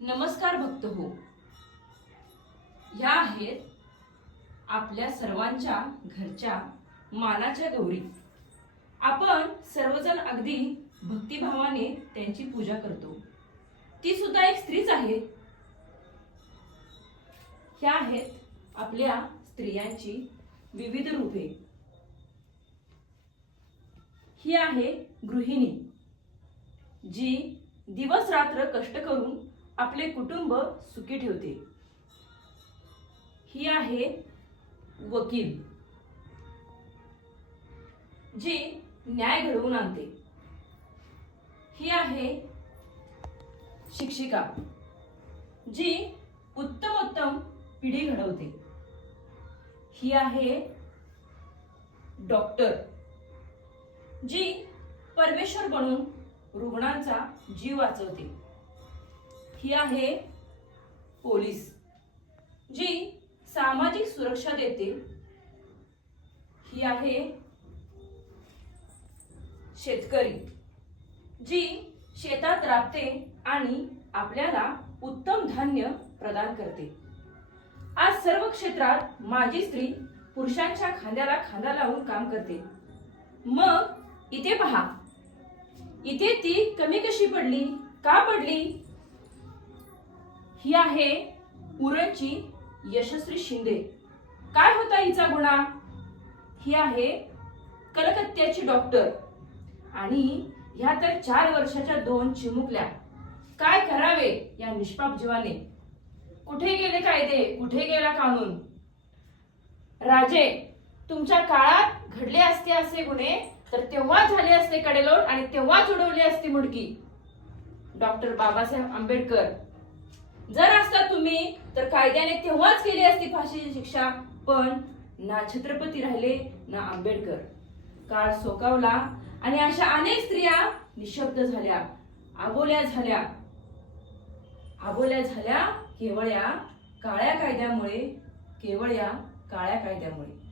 नमस्कार भक्त हो. ह्या आहेत आपल्या सर्वांच्या घरच्या मानाच्या गौरी. आपण सर्वजण अगदी भक्तिभावाने त्यांची पूजा करतो. ती सुद्धा एक स्त्रीच आहे ह्या आहेत आपल्या स्त्रियांची विविध रूपे. ही आहे गृहिणी जी दिवस रात्र कष्ट करून आपले कुटुंब सुखी ठेवते. ही आहे वकील जी न्याय घडवून आणते. ही आहे शिक्षिका जी उत्तम उत्तम पिढी घडवते. ही आहे डॉक्टर जी परमेश्वर बनून रुग्णांचा जीव वाचवते. ही आहे पोलीस जी सामाजिक सुरक्षा देते. ही आहे शेतकरी जी शेतात राबते आणि आपल्याला उत्तम धान्य प्रदान करते. आज सर्व क्षेत्रात माझी स्त्री पुरुषांच्या खांद्याला खांदा लावून काम करते. मग इथे पहा इथे ती कमी कशी पडली का पडली? ही आहे उरणची यशस्वी शिंदे. काय होता हिचा गुन्हा? ही आहे कलकत्त्याची डॉक्टर. आणि ह्या तर चार वर्षाच्या दोन चिमुकल्या. काय करावे या निष्पाप जीवाने? कुठे गेले कायदे? कुठे गेला कानून? राजे तुमच्या काळात घडले असते असे गुन्हे तर तेव्हा झाले असते कडेलोट आणि तेव्हाच उडवली असती मुडकी. डॉक्टर बाबासाहेब आंबेडकर. जर असता तुम्ही तर कायद्याने तेव्हाच केली असती फाशीची शिक्षा. पण ना छत्रपती राहिले ना आंबेडकर. काळ सोकावला आणि अशा अनेक स्त्रिया निशब्द झाल्या. आबोल्या झाल्या. आबोल्या झाल्या केवळ या काळ्या कायद्यामुळे केवळ या काळ्या कायद्यामुळे.